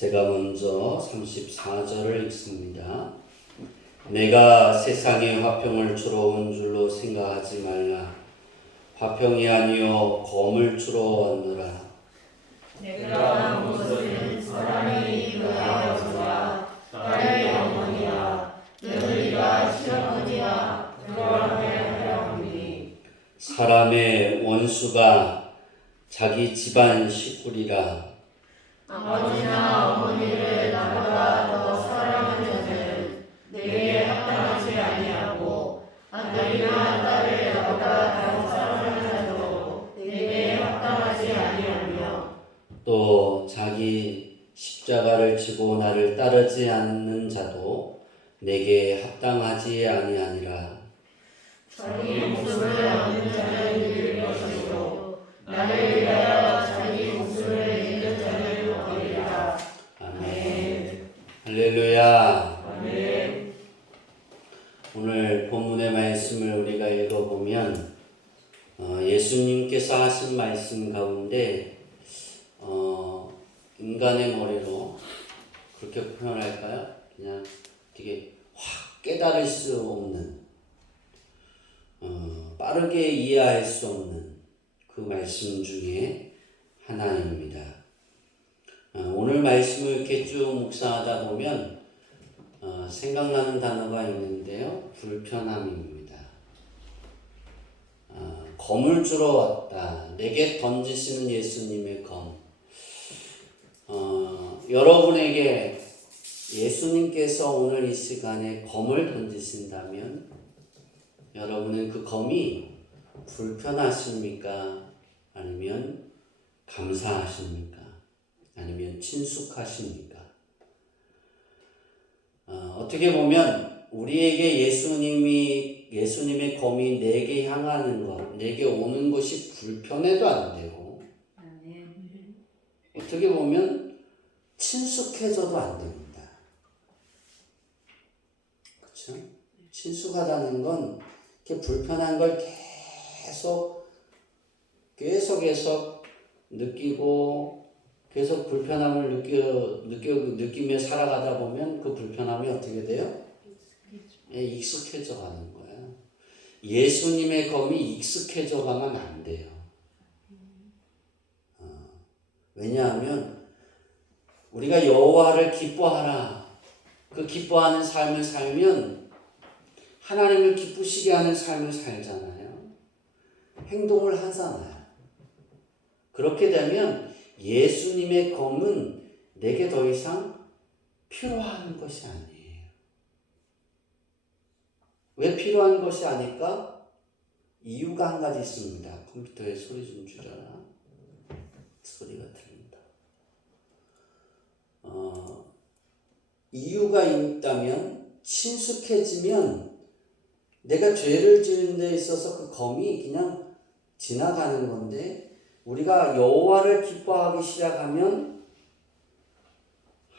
제가 먼저 34절을 읽습니다. 내가 세상에 화평을 주러 온 줄로 생각하지 말라. 화평이 아니요 검을 주러 왔노라. 내가 온 것은 사람이 그하여서야 나의 어머니야 너희가 시어머니야 그러하게 하려 함이니. 사람의 원수가 자기 집안 식구리라. 아버지나 어머니를 나보다 더 사랑하는 자는 내게 합당하지 아니하고 아들이나 딸을 나보다 더 사랑하는 자도 내게 합당하지 아니하며 또 자기 십자가를 지고 나를 따르지 않는 자도 내게 합당하지 아니하니라. 자기 목숨을 얻는 자는 잃을 것이요 나를 위하여 자기 목숨을 잃는 자는 얻으리라. 아멘. 할렐루야. 아멘. 오늘 본문의 말씀을 우리가 읽어보면 예수님께서 하신 말씀 가운데 인간의 머리로 그렇게 표현할까요? 그냥 되게 확 깨달을 수 없는 빠르게 이해할 수 없는 그 말씀 중에 하나입니다. 오늘 말씀을 이렇게 쭉 묵상하다 보면 생각나는 단어가 있는데요. 불편함입니다. 검을 주러 왔다. 내게 던지시는 예수님의 검. 여러분에게 예수님께서 오늘 이 시간에 검을 던지신다면 여러분은 그 검이 불편하십니까? 아니면 감사하십니까? 아니면 친숙하십니까? 어떻게 보면 우리에게 예수님의 검이 내게 향하는 것, 내게 오는 것이 불편해도 안 되고, 어떻게 보면 친숙해져도 안 됩니다. 그렇죠? 친숙하다는 건 이렇게 불편한 걸 계속 느끼고 계속 불편함을 느끼며 살아가다 보면 그 불편함이 어떻게 돼요? 익숙해져 가는 거예요. 예수님의 검이 익숙해져 가면 안 돼요. 왜냐하면 우리가 여호와를 기뻐하라. 그 기뻐하는 삶을 살면 하나님을 기쁘시게 하는 삶을 살잖아요. 행동을 하잖아요. 그렇게 되면 예수님의 검은 내게 더 이상 필요한 것이 아니에요. 왜 필요한 것이 아닐까? 이유가 한 가지 있습니다. 컴퓨터에 소리 좀 줄여라. 소리가 들린다. 이유가 있다면 친숙해지면 내가 죄를 지은 데 있어서 그 검이 그냥 지나가는 건데 우리가 여호와를 기뻐하기 시작하면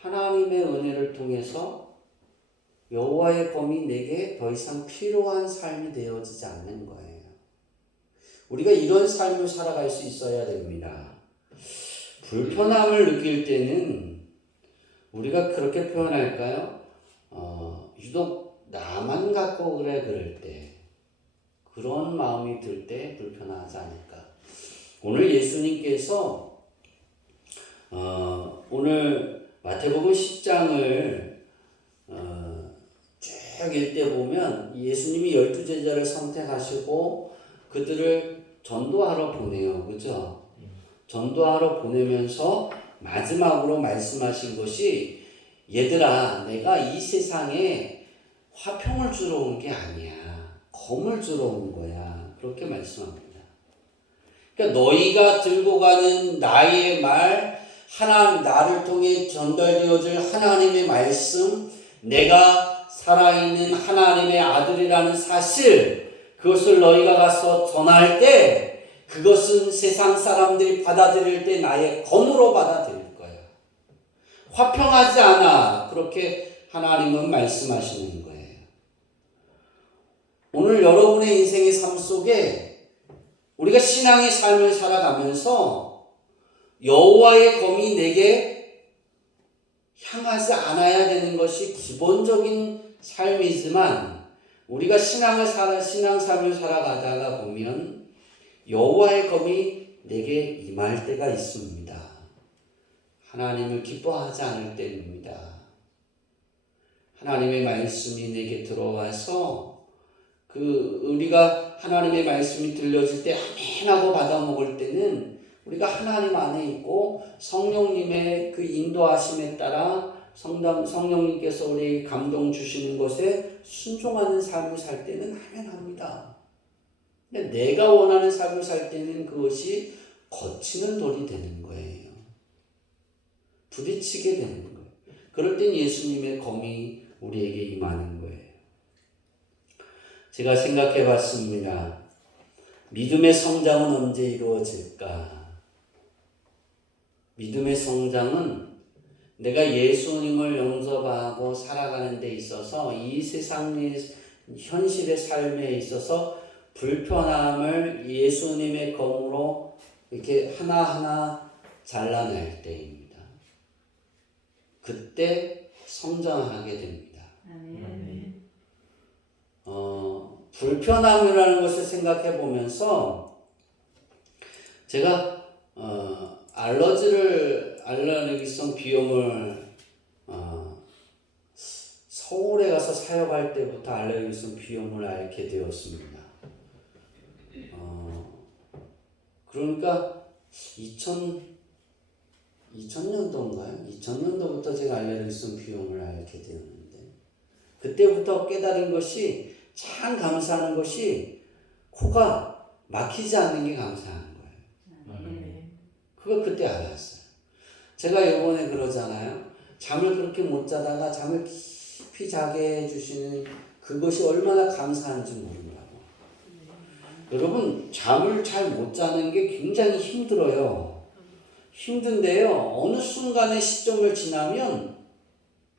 하나님의 은혜를 통해서 여호와의 검이 내게 더 이상 필요한 삶이 되어지지 않는 거예요. 우리가 이런 삶을 살아갈 수 있어야 됩니다. 불편함을 느낄 때는 우리가 그렇게 표현할까요? 유독 나만 갖고 그럴 때 그런 마음이 들 때 불편하지 않을까. 오늘 예수님께서 오늘 마태복음 10장을 쭉 읽다 보면 예수님이 12제자를 선택하시고 그들을 전도하러 보내요. 그죠? 전도하러 보내면서 마지막으로 말씀하신 것이 얘들아 내가 이 세상에 화평을 주러 온 게 아니야. 검을 주러 온 거야. 그렇게 말씀합니다. 그러니까 너희가 들고 가는 나의 말, 나를 통해 전달되어질 하나님의 말씀, 내가 살아있는 하나님의 아들이라는 사실, 그것을 너희가 가서 전할 때 그것은 세상 사람들이 받아들일 때 나의 검으로 받아들일 거야. 화평하지 않아. 그렇게 하나님은 말씀하시는 거예요. 오늘 여러분의 인생의 삶 속에 우리가 신앙의 삶을 살아가면서 여호와의 검이 내게 향하지 않아야 되는 것이 기본적인 삶이지만 우리가 신앙생활을 살아가다가 보면 여호와의 검이 내게 임할 때가 있습니다. 하나님을 기뻐하지 않을 때입니다. 하나님의 말씀이 내게 들어와서 우리가 하나님의 말씀이 들려질 때 아멘하고 받아먹을 때는 우리가 하나님 안에 있고 성령님의 그 인도하심에 따라 성령님께서 우리에게 감동 주시는 것에 순종하는 삶을 살 때는 아멘합니다. 근데 내가 원하는 삶을 살 때는 그것이 거치는 돌이 되는 거예요. 부딪히게 되는 거예요. 그럴 땐 예수님의 검이 우리에게 임하는 거예요. 제가 생각해 봤습니다. 믿음의 성장은 언제 이루어질까? 믿음의 성장은 내가 예수님을 영접하고 살아가는 데 있어서 이 세상의 현실의 삶에 있어서 불편함을 예수님의 검으로 이렇게 하나하나 잘라낼 때입니다. 그때 성장하게 됩니다. 불편함이라는 것을 생각해 보면서 제가 알러지성 비염을 서울에 가서 사역할 때부터 알레르기성 비염을 앓게 되었습니다. 그러니까 2000년도인가요? 2000년도부터 제가 알레르기성 비염을 앓게 되었는데 그때부터 깨달은 것이 참 감사한 것이 코가 막히지 않는 게 감사한 거예요. 그걸 그때 알았어요. 제가 이번에 그러잖아요. 잠을 그렇게 못 자다가 잠을 깊이 자게 해주시는 그것이 얼마나 감사한지 모르더라고요. 여러분, 잠을 잘 못 자는 게 굉장히 힘들어요. 힘든데요. 어느 순간의 시점을 지나면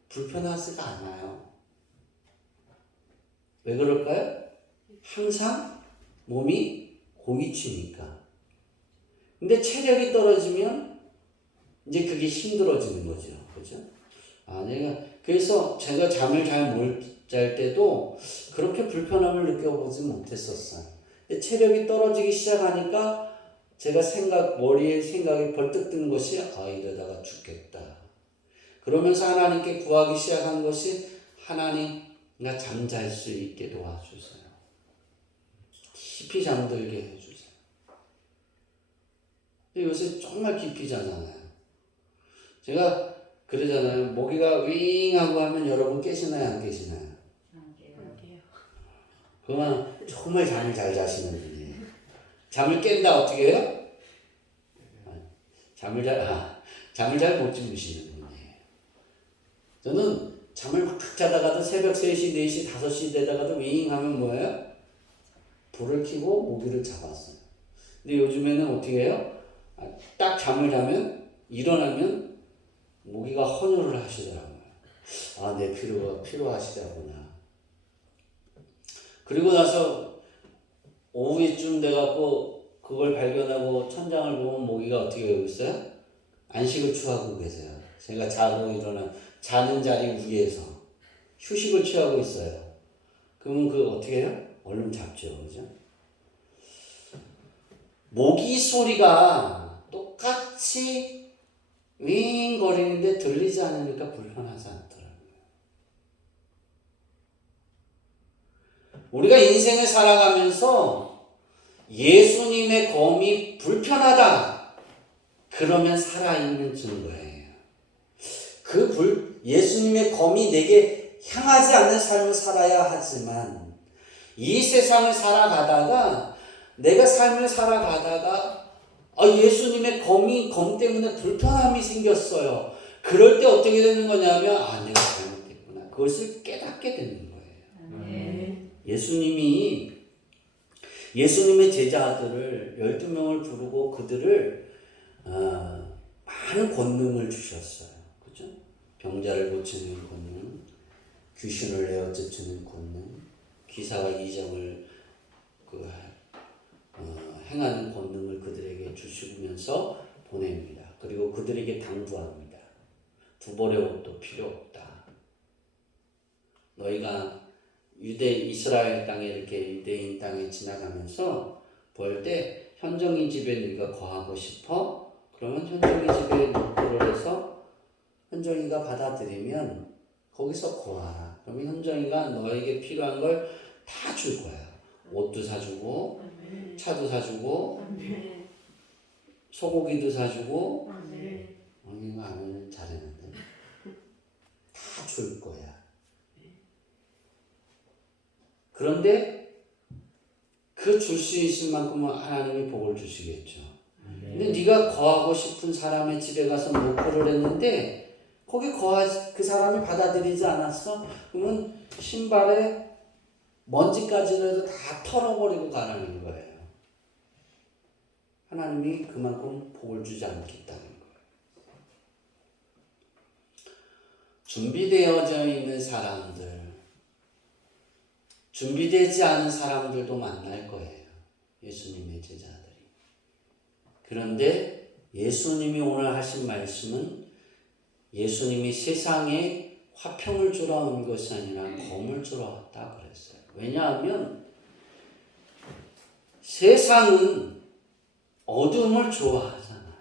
불편하지가 않아요. 왜 그럴까요? 항상 몸이 고위치니까. 근데 체력이 떨어지면 이제 그게 힘들어지는 거죠. 그죠? 그래서 제가 잠을 잘 못 잘 때도 그렇게 불편함을 느껴보지 못했었어요. 근데 체력이 떨어지기 시작하니까 제가 머리에 생각이 벌떡 드는 것이 이러다가 죽겠다. 그러면서 하나님께 구하기 시작한 것이 하나님, 나 잠잘 수 있게 도와주세요. 깊이 잠들게 해주세요. 근데 요새 정말 깊이 자잖아요. 제가 그러잖아요. 모기가 윙 하고 하면 여러분 깨시나요? 안 깨시나요? 그러면 정말 잠을 잘 자시는 분이에요. 잠을 깬다 어떻게 해요? 잠을 잘 못 주무시는 분이에요. 저는 잠을 막 자다가도 새벽 3시, 4시, 5시 되다가도 윙 하면 뭐예요? 불을 켜고 모기를 잡았어요. 근데 요즘에는 어떻게 해요? 딱 잠을 자면 일어나면 모기가 헌혈을 하시더라고요. 내 피로가 필요하시다구나. 그리고 나서 오후에쯤 돼갖고 그걸 발견하고 천장을 보면 모기가 어떻게 하고 있어요? 안식을 취하고 계세요. 제가 자는 자리 위에서 휴식을 취하고 있어요. 그러면 그거 어떻게 해요? 얼른 잡죠. 그죠? 모기 소리가 똑같이 윙 거리는데 들리지 않으니까 불편하지 않더라고요. 우리가 인생을 살아가면서 예수님의 검이 불편하다. 그러면 살아있는 증거예요. 예수님의 검이 내게 향하지 않는 삶을 살아야 하지만 이 세상을 살아가다가 내가 삶을 살아가다가 예수님의 검 때문에 불편함이 생겼어요. 그럴 때 어떻게 되는 거냐면 내가 잘못했구나. 그것을 깨닫게 되는 거예요. 예수님의 제자들을 12명을 부르고 그들을 많은 권능을 주셨어요. 그죠? 병자를 고치는 권능, 귀신을 내어 쫓는 권능, 기사와 이정을 행하는 권능을 그들에게 주시면서 보냅니다. 그리고 그들에게 당부합니다. 두 벌의 옷도 필요 없다. 너희가 이스라엘 땅에 이렇게 유대인 땅에 지나가면서 볼 때 현정이 집에 네가 거하고 싶어? 그러면 현정이 집에 노크를 해서 현정이가 받아들이면 거기서 거하라. 그러면 현정이가 너에게 필요한 걸 다 줄 거야. 옷도 사주고 차도 사주고 소고기도 사주고 언니가 하면 잘했는데 다 줄 거야. 그런데 그 줄 수 있을 만큼은 하나님이 복을 주시겠죠. 근데 네가 거하고 싶은 사람의 집에 가서 노크를 했는데 거기 그 사람이 받아들이지 않았어? 그러면 신발에 먼지까지라도 다 털어버리고 가라는 거예요. 하나님이 그만큼 복을 주지 않겠다는 거예요. 준비되어져 있는 사람들, 준비되지 않은 사람들도 만날 거예요. 예수님의 제자들이. 그런데 예수님이 오늘 하신 말씀은 예수님이 세상에 화평을 주러 온 것이 아니라 검을 주러 왔다 그랬어요. 왜냐하면 세상은 어둠을 좋아하잖아요.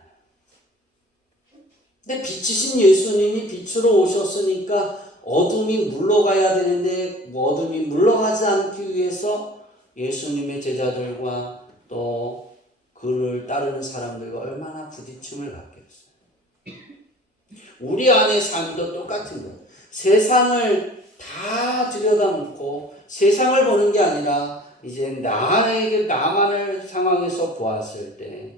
근데 빛이신 예수님이 빛으로 오셨으니까 어둠이 물러가야 되는데 어둠이 물러가지 않기 위해서 예수님의 제자들과 또 그를 따르는 사람들과 얼마나 부딪힘을 갖겠어요. 우리 안의 삶도 똑같은 거예요. 세상을 다 들여다놓고 세상을 보는 게 아니라 이제 나만의 상황에서 보았을 때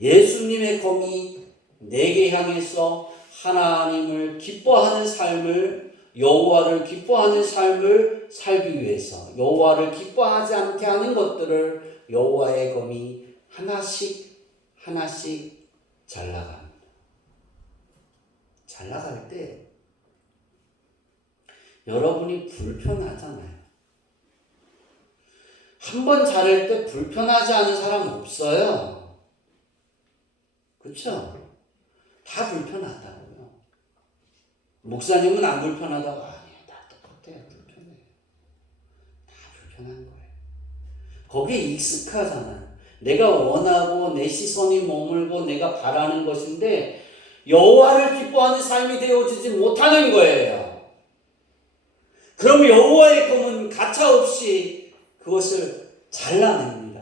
예수님의 검이 내게 향해서 하나님을 기뻐하는 삶을, 여호와를 기뻐하는 삶을 살기 위해서 여호와를 기뻐하지 않게 하는 것들을 여호와의 검이 하나씩 잘라갑니다. 잘라갈 때 여러분이 불편하잖아요. 한 번 자를 때 불편하지 않은 사람 없어요. 그렇죠? 다 불편하다고요. 목사님은 안 불편하다고. 아니에요. 다 똑같아요. 불편해요. 다 불편한 거예요. 거기에 익숙하잖아요. 내가 원하고 내 시선이 머물고 내가 바라는 것인데 여호와를 기뻐하는 삶이 되어지지 못하는 거예요. 그럼 여호와의 검은 가차없이 그것을 잘라냅니다.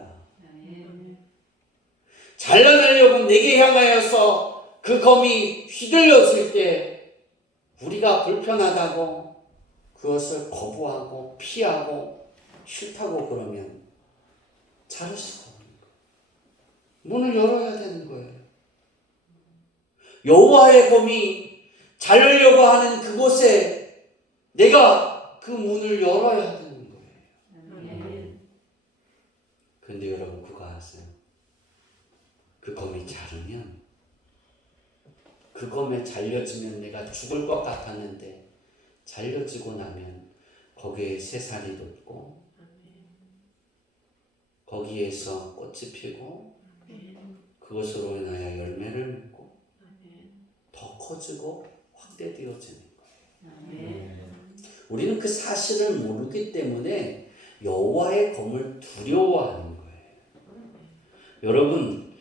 잘라내려고 내게 향하여서 그 검이 휘둘렸을 때 우리가 불편하다고 그것을 거부하고 피하고 싫다고 그러면 자를 수가 없는 거예요. 문을 열어야 되는 거예요. 여호와의 검이 자르려고 하는 그곳에 내가 그 문을 열어야 되는 거예요. 그런데 여러분 그거 아세요? 그 검이 자르면 그 검에 잘려지면 내가 죽을 것 같았는데 잘려지고 나면 거기에 새살이 돋고 거기에서 꽃이 피고 그것으로 인하여 열매를 맺고 더 커지고 확대되어지는 거예요. 우리는 그 사실을 모르기 때문에 여호와의 검을 두려워하는 거예요. 여러분,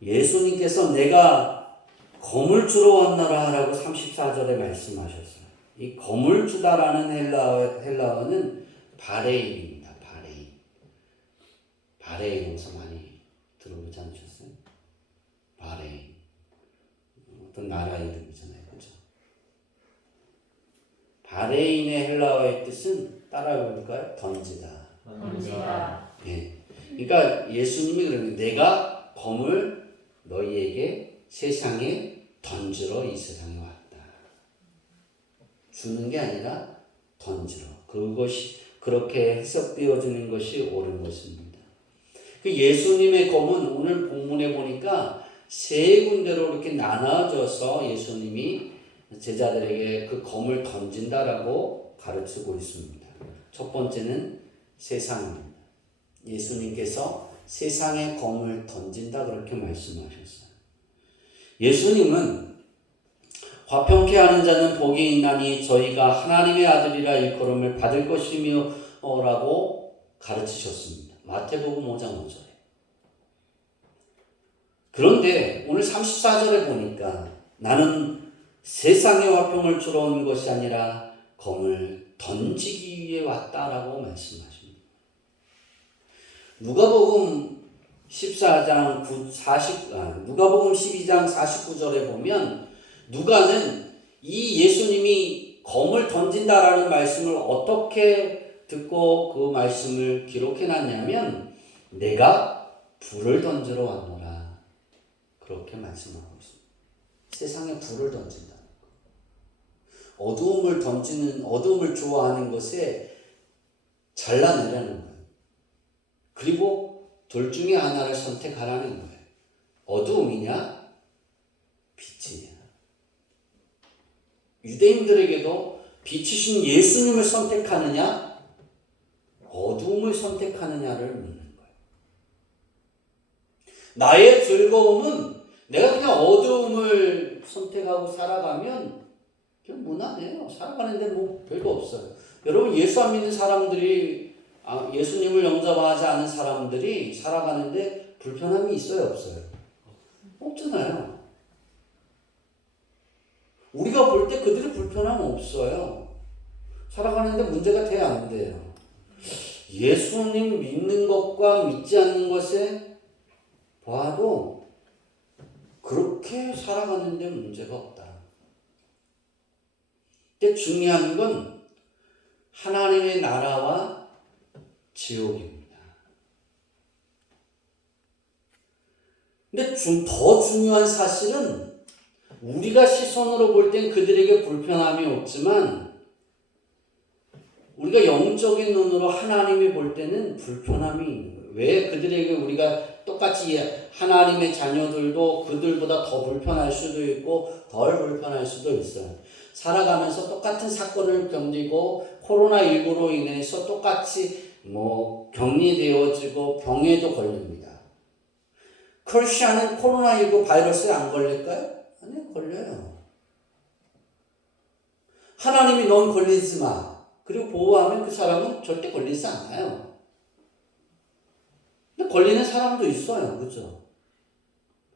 예수님께서 내가 검을 주러 왔노라 라고 34절에 말씀하셨어요. 이 검을 주다라는 헬라어는 바레인입니다. 바레인 용서 많이 들어보지 않으셨어요? 바레인. 어떤 나라 이름이잖아요. 그죠? 바레인의 헬라어의 뜻은 따라해볼까요? 던지다. 예. 그러니까 예수님이 그러면 내가 검을 너희에게 세상에 던지러 이 세상에 왔다. 주는 게 아니라 던지러. 그것이 그렇게 해석되어지는 것이 옳은 것입니다. 그 예수님의 검은 오늘 본문에 보니까 세 군데로 이렇게 나눠져서 예수님이 제자들에게 그 검을 던진다라고 가르치고 있습니다. 첫 번째는 세상입니다. 예수님께서 세상의 검을 던진다 그렇게 말씀하셨어요. 예수님은 화평케 하는 자는 복이 있나니 저희가 하나님의 아들이라 일컬음을 받을 것이며 라고 가르치셨습니다. 마태복음 5장 5절에. 그런데 오늘 34절에 보니까 나는 세상의 화평을 주러 온 것이 아니라 검을 던지기 위해 왔다라고 말씀하십니다. 누가복음 12장 49절에 보면 누가는 이 예수님이 검을 던진다라는 말씀을 어떻게 듣고 그 말씀을 기록해 놨냐면 내가 불을 던지러 왔노라 그렇게 말씀하고 있습니다. 세상에 불을 던진다. 어두움을 좋아하는 것에 잘라내라는 거예요. 그리고 둘 중에 하나를 선택하라는 거예요. 어두움이냐 빛이냐. 유대인들에게도 빛이신 예수님을 선택하느냐 어두움을 선택하느냐를 묻는 거예요. 나의 즐거움은 내가 그냥 어두움을 선택하고 살아가면 그냥 무난해요. 살아가는데 뭐 별거 없어요. 여러분 예수 안 믿는 사람들이 예수님을 영접하지 않은 사람들이 살아가는데 불편함이 있어요 없어요? 없잖아요. 우리가 볼 때 그들의 불편함 없어요. 살아가는데 문제가 돼야 안 돼요. 예수님 믿는 것과 믿지 않는 것에 봐도 그렇게 살아가는데 문제가 없다. 근데 중요한 건 하나님의 나라와 지옥입니다. 근데 더 중요한 사실은 우리가 시선으로 볼 땐 그들에게 불편함이 없지만 우리가 영적인 눈으로 하나님이 볼 때는 불편함이 있는 거예요. 왜 그들에게 우리가 똑같이 하나님의 자녀들도 그들보다 더 불편할 수도 있고 덜 불편할 수도 있어요. 살아가면서 똑같은 사건을 견디고 코로나19로 인해서 똑같이 격리되어지고 병에도 걸립니다. 크리스천은 코로나19 바이러스에 안 걸릴까요? 아니요, 걸려요. 하나님이 넌 걸리지 마. 그리고 보호하면 그 사람은 절대 걸리지 않아요. 근데 걸리는 사람도 있어요. 그죠?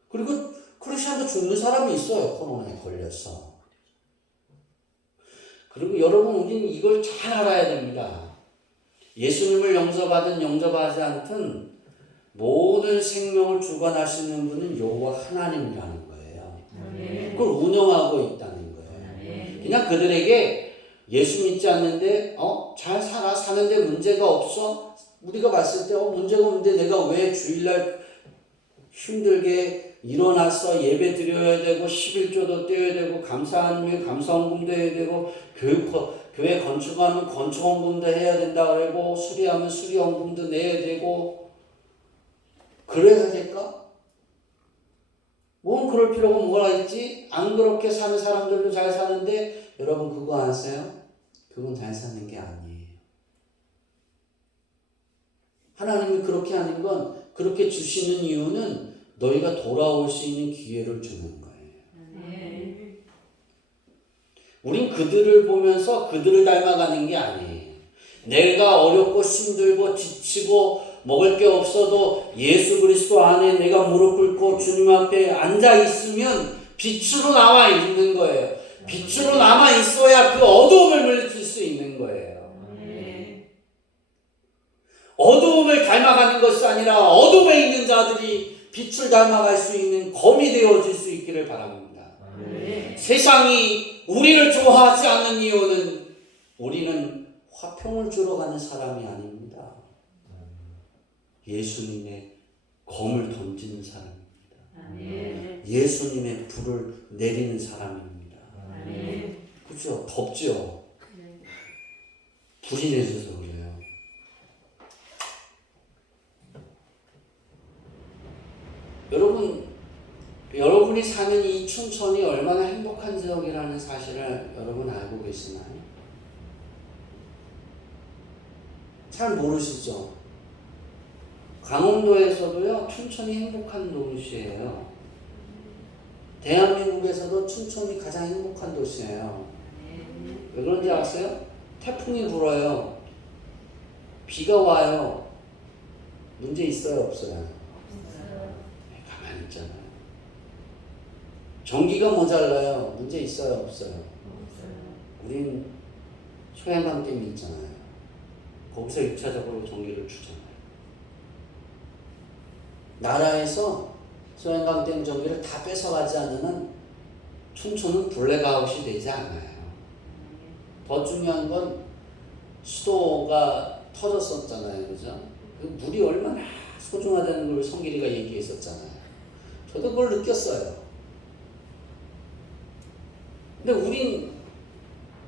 그리고 크리스천도 죽는 사람이 있어요. 코로나에 걸려서. 그리고 여러분 우리는 이걸 잘 알아야 됩니다. 예수님을 영접하든 영접하지 않든 모든 생명을 주관하시는 분은 여호와 하나님이라는 거예요. 그걸 운영하고 있다는 거예요. 그냥 그들에게 예수 믿지 않는데 잘 살아 사는데 문제가 없어? 우리가 봤을 때 문제가 없는데 내가 왜 주일날 힘들게 일어나서 예배 드려야 되고 11조도 떼어야 되고 감사하면 감사헌금도 해야 되고 교회 건축하면 건축헌금도 해야 된다 그러고 수리하면 수리헌금도 내야 되고 그래야 될까? 뭔 그럴 필요가 뭐가 있지? 안 그렇게 사는 사람들도 잘 사는데 여러분 그거 아세요? 그건 잘 사는 게 아니에요. 하나님이 그렇게 하는 건 그렇게 주시는 이유는 너희가 돌아올 수 있는 기회를 주는 거예요. 우린 그들을 보면서 그들을 닮아가는 게 아니에요. 내가 어렵고 힘들고 지치고 먹을 게 없어도 예수 그리스도 안에 내가 무릎 꿇고 주님 앞에 앉아 있으면 빛으로 나와 있는 거예요. 빛으로 남아 있어야 그 어두움을 물리칠 수 있는 거예요. 어두움을 닮아가는 것이 아니라 어둠에 있는 자들이 빛을 닮아갈 수 있는 검이 되어질 수 있기를 바랍니다. 세상이 우리를 좋아하지 않는 이유는 우리는 화평을 주러 가는 사람이 아닙니다. 예수님의 검을 던지는 사람입니다. 예수님의 불을 내리는 사람입니다. 그렇죠? 덥죠? 불이 내려서 그래요. 여러분이 사는 이 춘천이 얼마나 행복한 지역이라는 사실을 여러분 알고 계시나요? 잘 모르시죠? 강원도에서도요, 춘천이 행복한 도시예요. 대한민국에서도 춘천이 가장 행복한 도시예요. 왜 그런지 아세요? 태풍이 불어요. 비가 와요. 문제 있어요, 없어요? 가만히 있잖아요. 전기가 모자라요. 문제 있어요, 없어요? 우린 소양강댐이 있잖아요. 거기서 1차적으로 전기를 주잖아요. 나라에서 소양강댐 전기를 다 뺏어가지 않으면 춘천은 블랙아웃이 되지 않아요. 더 중요한 건 수도가 터졌었잖아요. 그죠? 그 물이 얼마나 소중하다는 걸 성길이가 얘기했었잖아요. 저도 그걸 느꼈어요. 근데 우린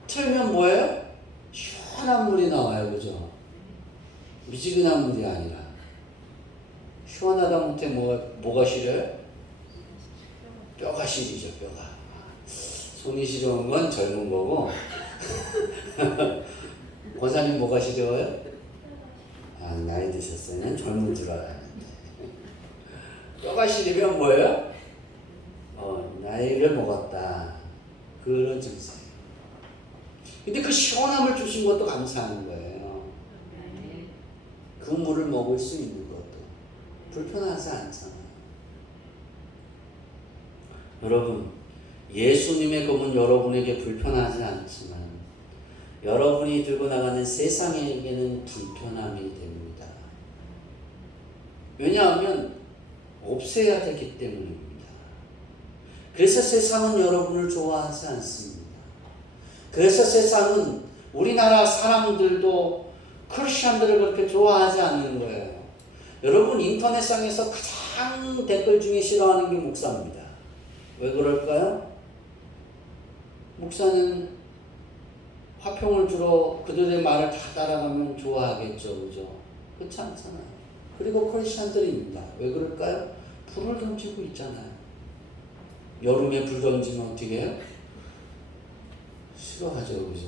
틀면 뭐예요? 시원한 물이 나와요. 그죠? 미지근한 물이 아니라. 시원하다 못해 뭐가 시려요? 뼈가 시리죠, 뼈가. 손이 시려운 건 젊은 거고, 권사님 뭐가 시려워요? 아, 나이 드셨어요. 난 젊은 줄 알았는데. 뼈가 시리면 뭐예요? 나이를 먹었다. 그런 증세예요. 근데 그 시원함을 주신 것도 감사한 거예요. 그 물을 먹을 수 있는 것도 불편하지 않잖아요. 여러분, 예수님의 검은 여러분에게 불편하지 않지만 여러분이 들고 나가는 세상에게는 불편함이 됩니다. 왜냐하면 없애야 되기 때문입니다. 그래서 세상은 여러분을 좋아하지 않습니다. 그래서 세상은 우리나라 사람들도 크리스천들을 그렇게 좋아하지 않는 거예요. 여러분, 인터넷상에서 가장 댓글 중에 싫어하는 게 목사입니다. 왜 그럴까요? 목사는 화평을 주러 그들의 말을 다 따라가면 좋아하겠죠. 그죠? 그렇지 않잖아요. 그리고 크리스천들입니다. 왜 그럴까요? 불을 던지고 있잖아요. 여름에 불 던지면 어떻게 해요? 싫어하죠. 그죠?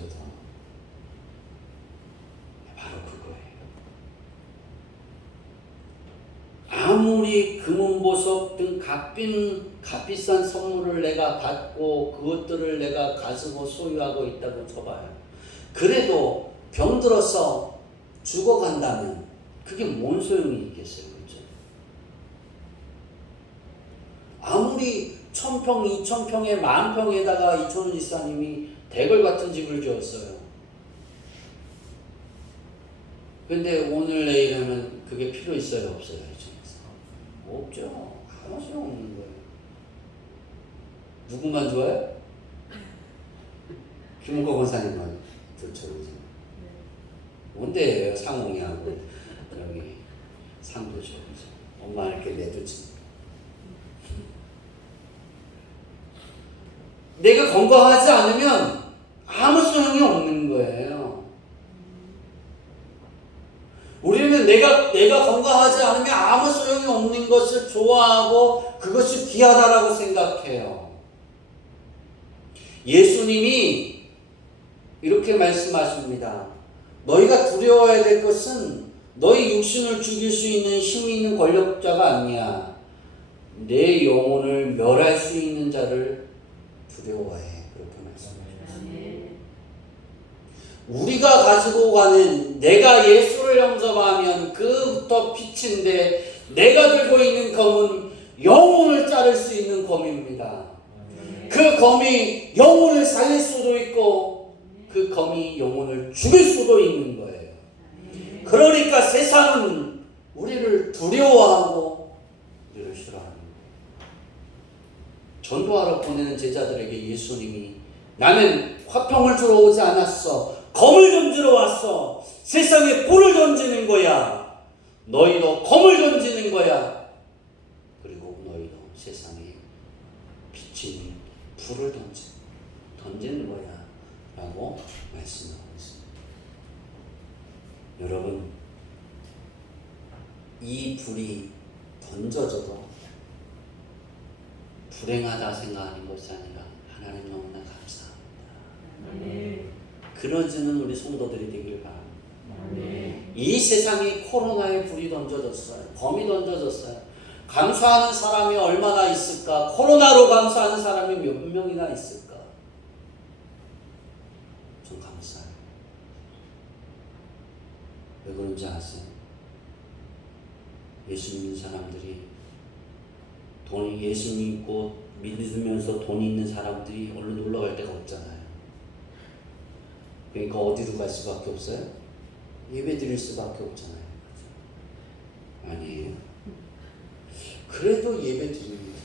바로 그거예요. 아무리 금은보석 등 값비싼 선물을 내가 받고 그것들을 내가 가지고 소유하고 있다고 쳐봐요. 그래도 병들어서 죽어간다면 그게 뭔 소용이 있겠어요. 그렇죠? 아무리 1000평, 2000평에 10,000평에다가 이촌훈 지사님이 대궐 같은 집을 지었어요. 근데 오늘 내일 하면 그게 필요 있어요, 없어요? 없죠. 아무 소용 없는 거예요. 누구만 좋아요? 김은거 권사님만 좋죠. 그죠? 뭔데요? 상홍이하고 여기 상도 좋죠. 엄마 이렇게 내두지. 내가 건강하지 않으면 아무 소용이 없는 거예요. 우리는 내가 건강하지 않으면 아무 소용이 없는 것을 좋아하고 그것이 귀하다라고 생각해요. 예수님이 이렇게 말씀하십니다. 너희가 두려워해야 될 것은 너희 육신을 죽일 수 있는 힘이 있는 권력자가 아니야. 내 영혼을 멸할 수 있는 자를 두려워해. 그렇게 말씀하셨습니다. 우리가 가지고 가는 내가 예수를 영접하면 그부터 빛인데 내가 들고 있는 검은 영혼을 자를 수 있는 검입니다. 그 검이 영혼을 살릴 수도 있고 그 검이 영혼을 죽일 수도 있는 거예요. 그러니까 세상은 우리를 두려워하고 우리를 싫어하는 거예요. 전도하러 보내는 제자들에게 예수님이 나는 화평을 주러 오지 않았어. 검을 던지러 왔어. 세상에 불을 던지는 거야. 너희도 검을 던지는 거야. 그리고 너희도 세상에 비치는 불을 던지는 거야. 라고 말씀하고 있습니다. 여러분, 이 불이 던져져도 불행하다 생각하는 것이 아니라 하나님 너무나 감사합니다. 그러지는 우리 성도들이 되길 바랍니다. 이 세상에 코로나의 불이 던져졌어요. 검이 던져졌어요. 감사하는 사람이 얼마나 있을까? 코로나로 감사하는 사람이 몇 명이나 있을까? 좀 감사해요. 왜 그런지 아세요? 예수 믿는 사람들이 예수 믿고 믿으면서 돈 있는 사람들이 얼른 놀러 갈 데가 없잖아요. 그러니까 어디로 갈 수밖에 없어요? 예배 드릴 수밖에 없잖아요. 아니에요. 그래도 예배 드립니다.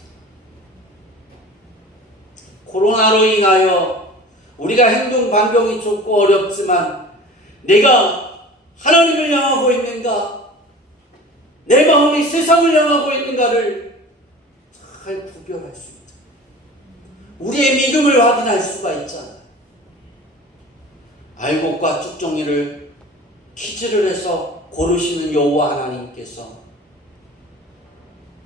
코로나로 인하여 우리가 행동 반경이 좁고 어렵지만 내가 하나님을 향하고 있는가, 내 마음이 세상을 향하고 있는가를 잘 구별할 수 있다. 우리의 믿음을 확인할 수가 있잖아요. 알곡과 쭉정이를 퀴즈를 해서 고르시는 여호와 하나님께서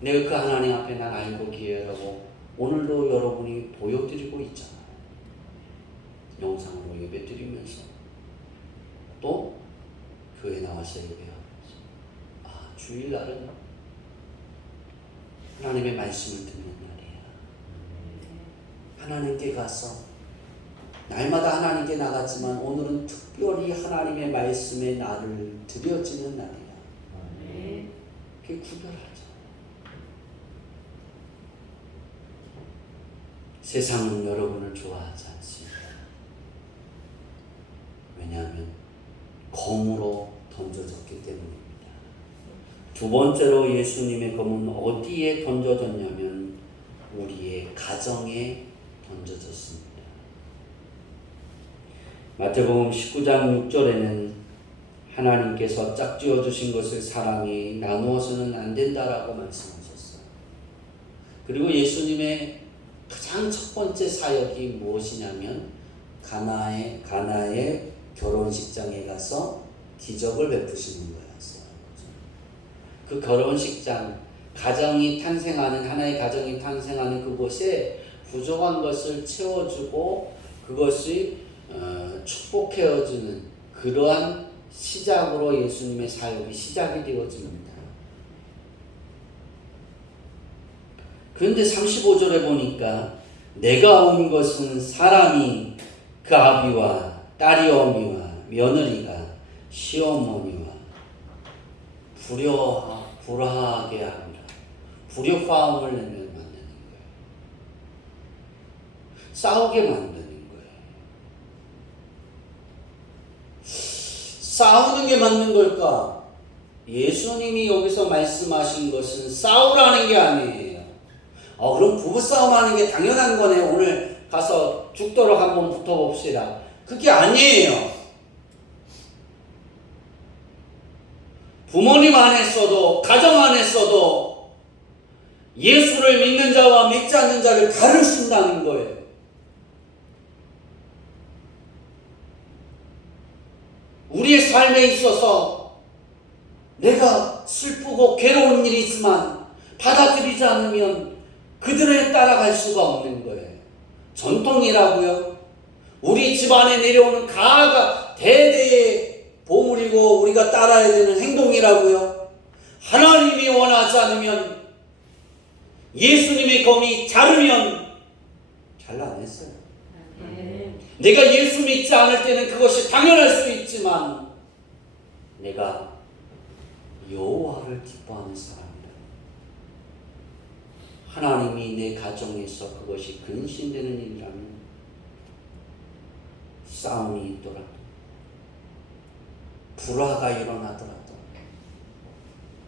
내가 그 하나님 앞에 난 알곡이에요라고 오늘도 여러분이 보여드리고 있잖아요. 영상으로 예배드리면서 또 교회 나와서 예배하면서 주일날은 하나님의 말씀을 듣는 날이에요. 하나님께 가서 날마다 하나님께 나갔지만 오늘은 특별히 하나님의 말씀에 나를 드려지는 날이야. 그게 구별하죠. 세상은 여러분을 좋아하지 않습니다. 왜냐하면 검으로 던져졌기 때문입니다. 두 번째로 예수님의 검은 어디에 던져졌냐면 우리의 가정에 던져졌습니다. 마태복음 19장 6절에는 하나님께서 짝지어 주신 것을 사람이 나누어서는 안 된다라고 말씀하셨어요. 그리고 예수님의 가장 첫 번째 사역이 무엇이냐면 가나의 결혼식장에 가서 기적을 베푸시는 거였어요. 그 결혼식장, 하나의 가정이 탄생하는 그곳에 부족한 것을 채워주고 그것이 축복해주는 그러한 시작으로 예수님의 사역이 시작이 되어집니다. 그런데 35절에 보니까 내가 온 것은 사람이 그 아비와 딸이 어미와 며느리가 시어머니와 불화하게 합니다. 불협화음을 내면 만드는 거예요. 싸우게 만드는 거예요. 싸우는 게 맞는 걸까? 예수님이 여기서 말씀하신 것은 싸우라는 게 아니에요. 그럼 부부싸움 하는 게 당연한 거네. 오늘 가서 죽도록 한번 붙어봅시다. 그게 아니에요. 부모님 안에서도 가정 안에서도 예수를 믿는 자와 믿지 않는 자를 가르친다는 거예요. 우리의 삶에 있어서 내가 슬프고 괴로운 일이지만 받아들이지 않으면 그들에 따라갈 수가 없는 거예요. 전통이라고요. 우리 집안에 내려오는 가가 대대의 보물이고 우리가 따라야 되는 행동이라고요. 하나님이 원하지 않으면 예수님의 검이 자르면 잘라냈어요. 내가 예수 믿지 않을 때는 그것이 당연할 수 있지만 내가 여호와를 기뻐하는 사람이라 하나님이 내 가정에서 그것이 근신되는 일이라면 싸움이 있더라도 불화가 일어나더라도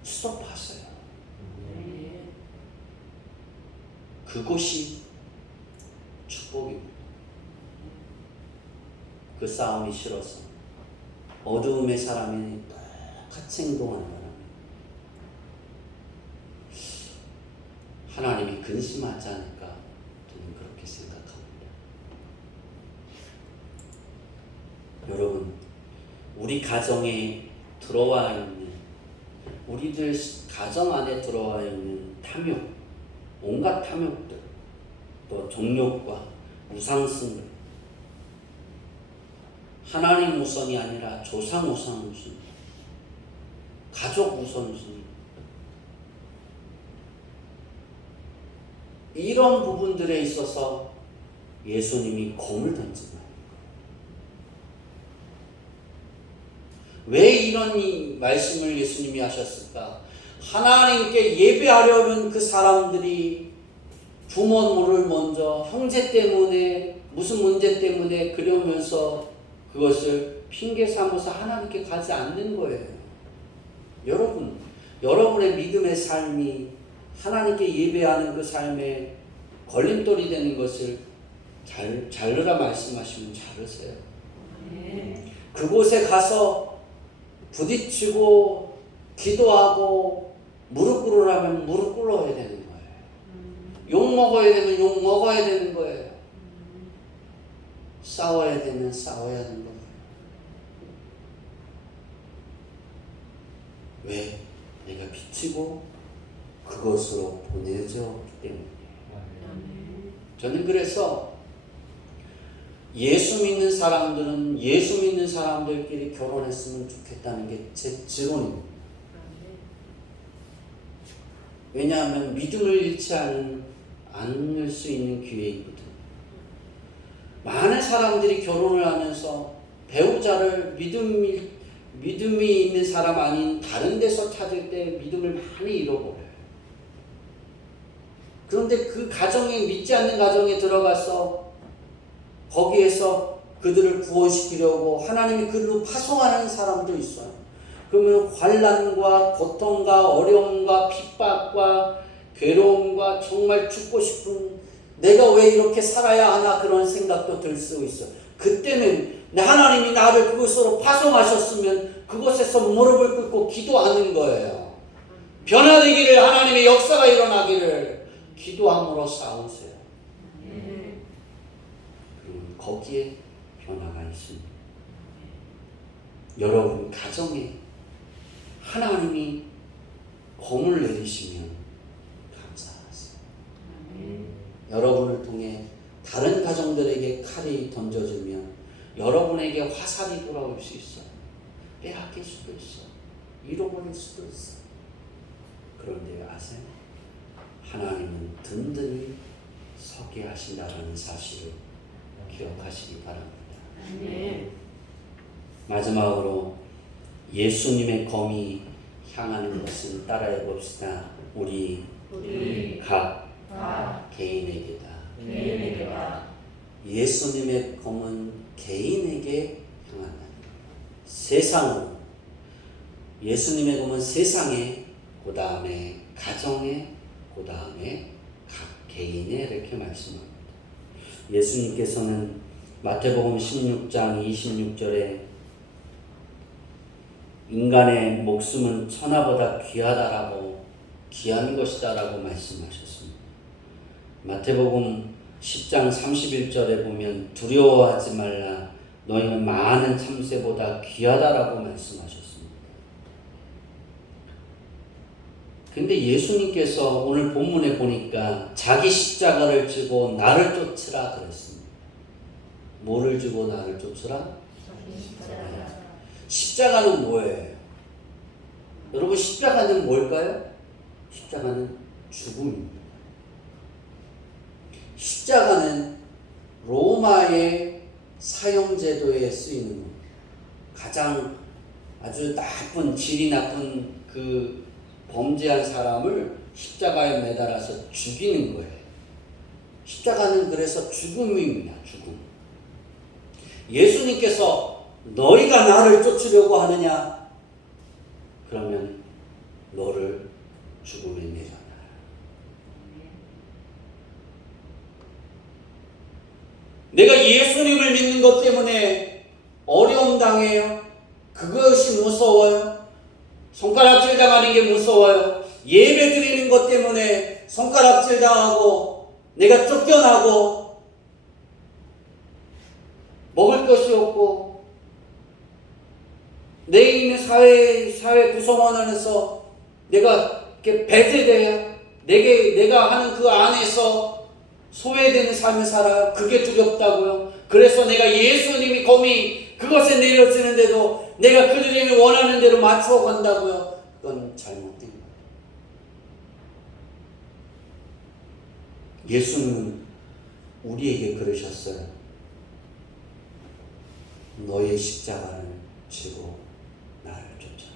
스톱하세요. 그것이 축복입니다. 그 싸움이 싫어서 어두움의 사람이 똑같이 행동하는 사람 하나님이 근심하지 않을까 저는 그렇게 생각합니다. 여러분, 우리 가정에 들어와 있는 우리들 가정 안에 들어와 있는 탐욕, 온갖 탐욕들, 또 정욕과 우상숭배, 하나님 우선이 아니라 조상 우선순위, 가족 우선순위, 이런 부분들에 있어서 예수님이 검을 던진 거예요. 왜 이런 이 말씀을 예수님이 하셨을까? 하나님께 예배하려는 그 사람들이 부모를 먼저 형제 때문에 무슨 문제 때문에 그러면서 그것을 핑계 삼아서 하나님께 가지 않는 거예요. 여러분의 믿음의 삶이 하나님께 예배하는 그 삶에 걸림돌이 되는 것을 잘르라 말씀하시면 잘르세요. 그곳에 가서 부딪히고 기도하고 무릎 꿇으라면 무릎 꿇어야 되는 거예요. 욕 먹어야 되면 욕 먹어야 되는 거예요. 싸워야 되면 싸워야 되는 거예요. 왜? 내가 비치고 그것으로 보내졌기 때문에. 저는 그래서 예수 믿는 사람들은 예수 믿는 사람들끼리 결혼했으면 좋겠다는 게 제 지론입니다. 왜냐하면 믿음을 잃지 않을 수 있는 기회이거든요. 많은 사람들이 결혼을 하면서 배우자를 믿음이 있는 사람 아닌 다른 데서 찾을 때 믿음을 많이 잃어버려요. 그런데 그 가정에 믿지 않는 가정에 들어가서 거기에서 그들을 구원시키려고 하나님이 그들로 파송하는 사람도 있어요. 그러면 환난과 고통과 어려움과 핍박과 괴로움과 정말 죽고 싶은 내가 왜 이렇게 살아야 하나 그런 생각도 들 수 있어요. 그때는 하나님이 나를 그곳으로 파송하셨으면 그곳에서 무릎을 꿇고 기도하는 거예요. 변화되기를 하나님의 역사가 일어나기를 기도함으로 싸우세요. 그러면 거기에 변화가 있습니다. 여러분 가정에 하나님이 검을 내리시면 감사하세요. 여러분을 통해 다른 가정들에게 칼이 던져지면 여러분에게 화살이 돌아올 수 있어요. 빼앗길 수도 있어요. 잃어버릴 수도 있어요. 그런데 아세요? 하나님은 든든히 서게 하신다는 사실을 기억하시기 바랍니다. 마지막으로 예수님의 검이 향하는 것은 따라해 봅시다. 우리 각 개인에게다. 예수님의 검은 개인에게 향한다. 세상으로. 예수님의 검은 세상에, 그 다음에 가정에, 그 다음에 각 개인에 이렇게 말씀합니다. 예수님께서는 마태복음 16장 26절에 인간의 목숨은 천하보다 귀한 것이다라고 말씀하셨습니다. 마태복음 10장 31절에 보면 두려워하지 말라 너희는 많은 참새보다 귀하다라고 말씀하셨습니다. 근데 예수님께서 오늘 본문에 보니까 자기 십자가를 지고 나를 쫓으라 그랬습니다. 뭐를 지고 나를 쫓으라? 십자가는 뭐예요? 여러분 십자가는 뭘까요? 십자가는 죽음입니다. 십자가는 로마의 사형제도에 쓰이는 겁니다. 가장 아주 나쁜 질이 나쁜 그 범죄한 사람을 십자가에 매달아서 죽이는 거예요. 십자가는 그래서 죽음입니다. 죽음. 예수님께서 너희가 나를 쫓으려고 하느냐? 그러면 너를 죽음에 내려놔. 내가 예수님을 믿는 것 때문에 어려움 당해요. 그것이 무서워요. 손가락질 당하는 게 무서워요. 예배 드리는 것 때문에 손가락질 당하고 내가 쫓겨나고 먹을 것이 없고 내 있는 사회 구성원 안에서 내가 이렇게 배제돼야 내가 하는 그 안에서 소외되는 삶을 살아요. 그게 두렵다고요. 그래서 내가 예수님이 검이 그것에 내려지는데도 내가 그들이 원하는 대로 맞추어 간다고요. 그건 잘못된 거예요. 예수님은 우리에게 그러셨어요. 너의 십자가를 지고 나를 쫓아라.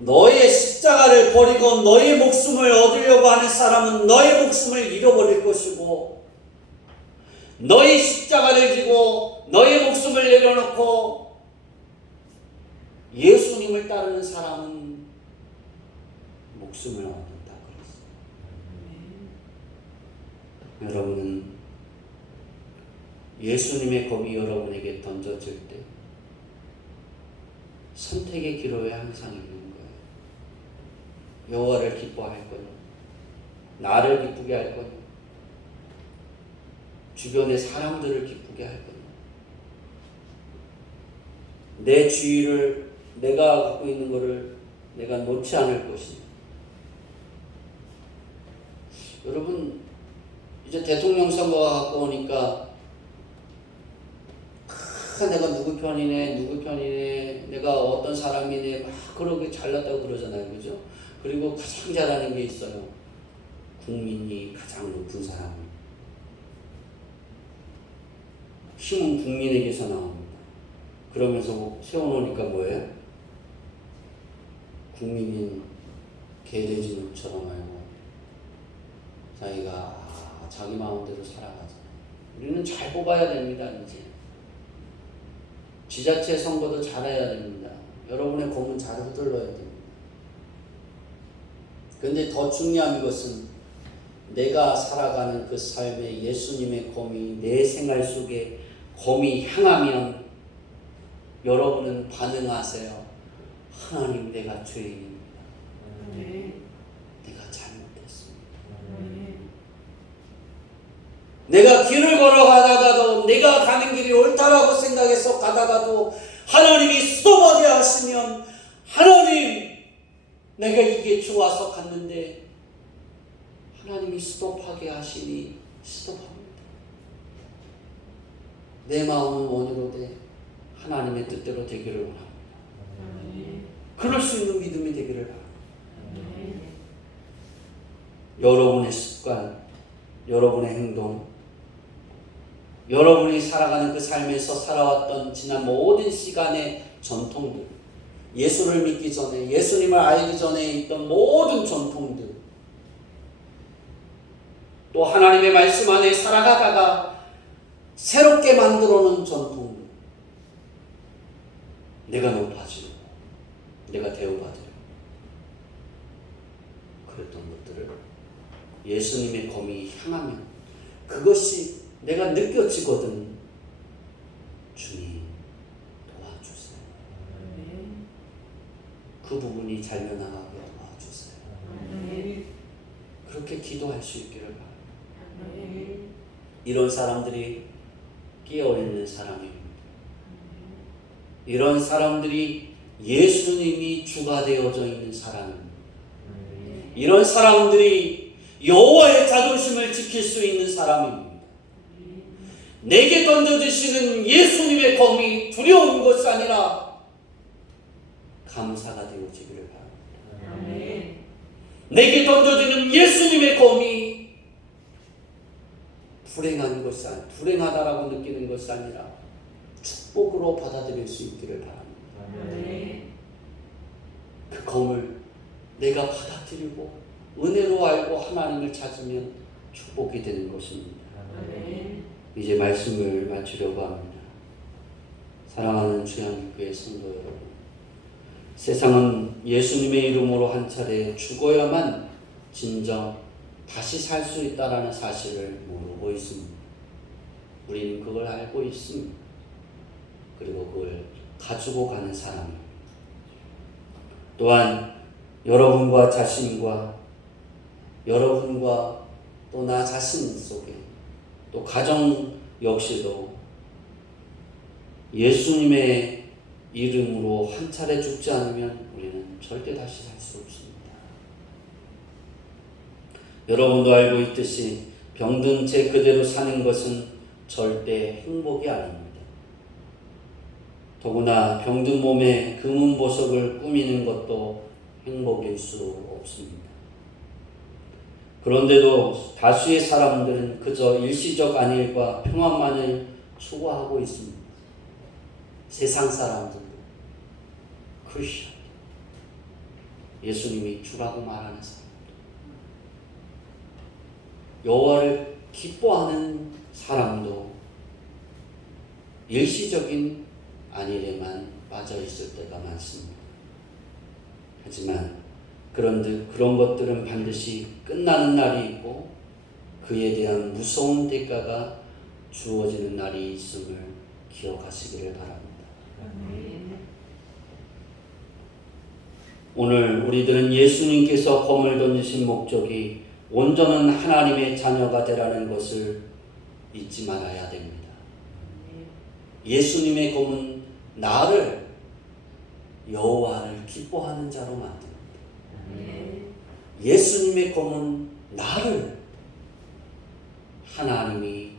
너의 십자가를 버리고 너의 목숨을 얻으려고 하는 사람은 너의 목숨을 잃어버릴 것이고, 너의 십자가를 지고 너의 목숨을 내려놓고 예수님을 따르는 사람은 목숨을 얻는다 그랬어요. 여러분은 예수님의 검이 여러분에게 던져질 때 선택의 기로에 항상 있는 거예요. 여호와를 기뻐할 거냐, 나를 기쁘게 할 거냐, 주변의 사람들을 기쁘게 할 거냐, 내 주의를, 내가 갖고 있는 것을 내가 놓지 않을 것이냐. 여러분, 이제 대통령 선거가 가까우니까 내가 누구 편이네, 내가 어떤 사람이네, 막 그렇게 잘났다고 그러잖아요. 그죠? 그리고 가장 잘하는 게 있어요. 국민이 가장 높은 사람. 힘은 국민에게서 나옵니다. 그러면서 세워놓으니까 뭐예요? 국민인 개돼지처럼 알고 자기가 자기 마음대로 살아가죠. 우리는 잘 뽑아야 됩니다. 이제 지자체 선거도 잘해야 됩니다. 여러분의 검은 잘 흔들러야 됩니다. 그런데 더 중요한 것은 내가 살아가는 그 삶에 예수님의 검이 내 생활 속에 검이 향하면 여러분은 반응하세요. 하나님, 내가 죄인입니다. 내가 잘못했습니다. 내가 길을 걸어가다가도, 내가 가는 길이 옳다라고 생각해서 가다가도 하나님이 스톱하게 하시면, 하나님, 내가 이게 좋아서 갔는데 하나님이 스톱하게 하시니 스톱합니다. 내 마음은 원으로 돼 하나님의 뜻대로 되기를 원합니다. 그럴 수 있는 믿음이 되기를 바랍니다. 여러분의 습관, 여러분의 행동, 여러분이 살아가는 그 삶에서 살아왔던 지난 모든 시간의 전통들, 예수를 믿기 전에, 예수님을 알기 전에 있던 모든 전통들, 또 하나님의 말씀 안에 살아가다가 새롭게 만들어 놓은 전통들, 내가 높아지고 내가 대우받으려 그랬던 것들을 예수님의 검이 향하면 그것이 내가 느껴지거든. 주님, 도와주세요. 그 부분이 잘 변화하게 도와주세요. 그렇게 기도할 수 있기를 바랍니다. 이런 사람들이 깨어있는 사람입니다. 이런 사람들이 예수님이 주가 되어져 있는 사람입니다. 이런 사람들이 여호와의 자존심을 지킬 수 있는 사람입니다. 내게 던져주시는 예수님의 검이 두려운 것이 아니라 감사가 되어지기를 바랍니다. 내게 던져주는 예수님의 검이 불행한 것이 아니라, 불행하다라고 느끼는 것이 아니라 축복으로 받아들일 수 있기를 바랍니다. 그 검을 내가 받아들이고 은혜로 알고 하나님을 찾으면 축복이 되는 것입니다. 이제 말씀을 마치려고 합니다. 사랑하는 주양교회 성도 여러분, 세상은 예수님의 이름으로 한 차례 죽어야만 진정 다시 살 수 있다라는 사실을 모르고 있습니다. 우리는 그걸 알고 있습니다. 그리고 그걸 가지고 가는 사람입니다. 또한 여러분과 자신과 여러분과 또 나 자신 속에 또 가정 역시도 예수님의 이름으로 한 차례 죽지 않으면 우리는 절대 다시 살 수 없습니다. 여러분도 알고 있듯이 병든 채 그대로 사는 것은 절대 행복이 아닙니다. 더구나 병든 몸에 금은 보석을 꾸미는 것도 행복일 수 없습니다. 그런데도 다수의 사람들은 그저 일시적 안일과 평안만을 추구하고 있습니다. 세상 사람들도 크리스천, 예수님이 주라고 말하는 사람들, 여호와를 기뻐하는 사람도 일시적인 안일에만 빠져 있을 때가 많습니다. 하지만 그런 것들은 반드시 끝나는 날이 있고 그에 대한 무서운 대가가 주어지는 날이 있음을 기억하시기를 바랍니다. 오늘 우리들은 예수님께서 검을 던지신 목적이 온전한 하나님의 자녀가 되라는 것을 잊지 말아야 됩니다. 예수님의 검은 나를 여호와를 기뻐하는 자로 만듭니다. 예수님의 검은 나를 하나님이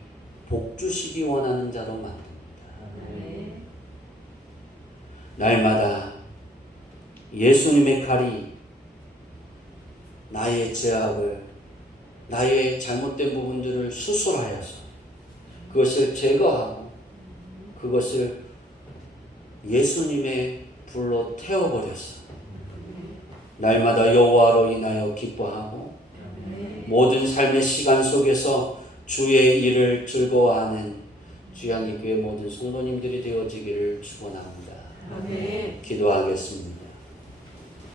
복 주시기 원하는 자로 만듭니다. 날마다 예수님의 칼이 나의 죄악을, 나의 잘못된 부분들을 수술하여서 그것을 제거하고 그것을 예수님의 불로 태워버려서 날마다 여호와로 인하여 기뻐하고 모든 삶의 시간 속에서 주의 일을 즐거워하는 주양리교회 모든 성도님들이 되어지기를 축원합니다. 기도하겠습니다.